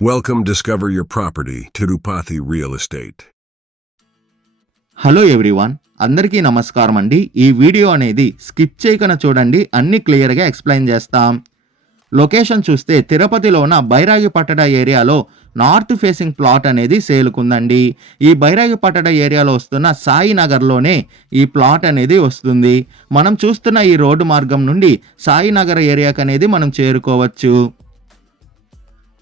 Welcome discover your property Tirupati Real Estate. Hello everyone, అందరికీ నమస్కారం అండి. ఈ వీడియో అనేది స్కిప్ చేయకుండా చూడండి, అన్ని క్లియర్గా ఎక్స్ప్లెయిన్ చేస్తాం. లొకేషన్ చూస్తే తిరుపతిలో ఉన్న బైరాగిపట్టణ ఏరియాలో నార్త్ ఫేసింగ్ ప్లాట్ అనేది సేలుకుందండి. ఈ బైరాగిపట్టణ ఏరియాలో వస్తున్న సాయినగర్లోనే ఈ ప్లాట్ అనేది వస్తుంది. మనం చూస్తున్న ఈ రోడ్డు మార్గం నుండి సాయినగర్ ఏరియాకి అనేది మనం చేరుకోవచ్చు.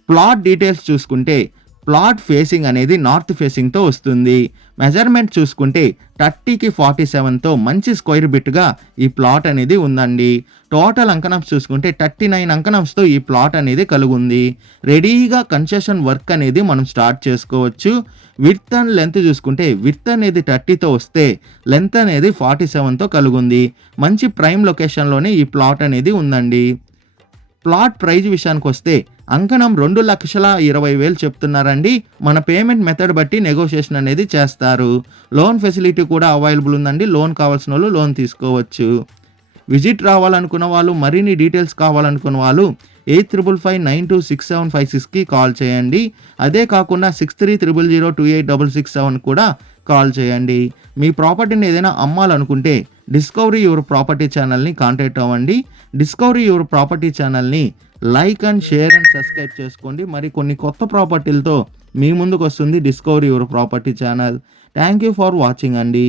ప్లాట్ డీటెయిల్స్ చూసుకుంటే ప్లాట్ ఫేసింగ్ అనేది నార్త్ ఫేసింగ్తో వస్తుంది. మెజర్మెంట్ చూసుకుంటే 30కి 47తో మంచి స్క్వేర్ బిట్గా ఈ ప్లాట్ అనేది ఉందండి. టోటల్ అంకణంస్ చూసుకుంటే 39 అంకణంస్తో ఈ ప్లాట్ అనేది కలుగుంది. రెడీగా కన్స్ట్రక్షన్ వర్క్ అనేది మనం స్టార్ట్ చేసుకోవచ్చు. విడ్త్ అండ్ లెంత్ చూసుకుంటే విడ్త్ అనేది 30తో వస్తే లెంత్ అనేది 47తో కలుగుంది. మంచి ప్రైమ్ లొకేషన్లోనే ఈ ప్లాట్ అనేది ఉందండి. ప్లాట్ ప్రైజ్ విషయానికి వస్తే అంకణం 2,20,000 చెప్తున్నారండి. మన పేమెంట్ మెథడ్ బట్టి నెగోషియేషన్ అనేది చేస్తారు. లోన్ ఫెసిలిటీ కూడా అవైలబుల్ ఉందండి. లోన్ కావాల్సిన వాళ్ళు లోన్ తీసుకోవచ్చు. విజిట్ రావాలనుకున్న వాళ్ళు, మరిన్ని డీటెయిల్స్ కావాలనుకున్న వాళ్ళు 8555926756కి కాల్ చేయండి. అదే కాకుండా 6300028667 కూడా కాల్ చేయండి. మీ ప్రాపర్టీని ఏదైనా అమ్మాలనుకుంటే డిస్కవరీ యువర్ ప్రాపర్టీ ఛానల్ని కాంటాక్ట్ అవ్వండి. డిస్కవరీ యువర్ ప్రాపర్టీ ఛానల్ని like and share and subscribe చేసుకోండి. మరి కొన్ని కొత్త ప్రాపర్టీలతో మీ ముందుకు వస్తుంది discovery your property channel. Thank you for watching అండి.